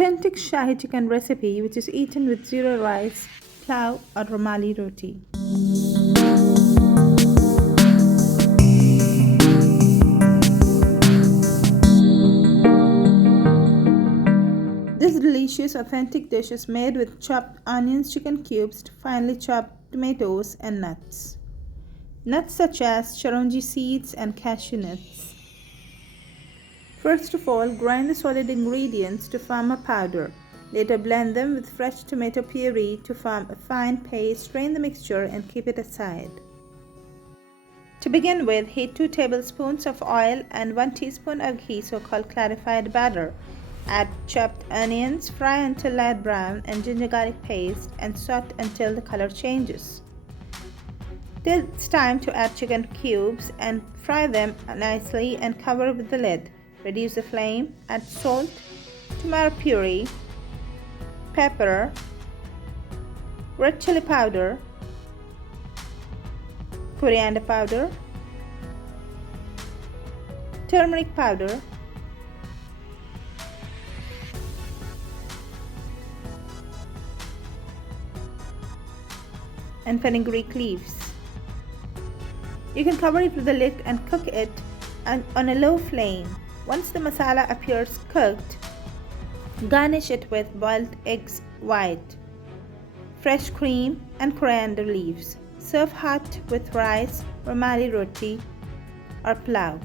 Authentic Shahi chicken recipe which is eaten with zeera rice, plow or rumali roti. This delicious authentic dish is made with chopped onions, chicken cubes, finely chopped tomatoes and nuts. Nuts such as chirongi seeds and cashew nuts. First of all, grind the solid ingredients to form a powder. Later blend them with fresh tomato puree to form a fine paste. Strain the mixture and keep it aside. To begin with, heat 2 tablespoons of oil and 1 teaspoon of ghee, so-called clarified butter. Add chopped onions, fry until light brown, and ginger garlic paste and saute until the color changes. Till it's time to add chicken cubes and fry them nicely and cover with the lid. Reduce the flame, add salt, tomato puree, pepper, red chili powder, coriander powder, turmeric powder, and fenugreek leaves. You can cover it with the lid and cook it on a low flame. Once the masala appears cooked, garnish it with boiled eggs white, fresh cream and coriander leaves. Serve hot with rice, rumali roti or plow.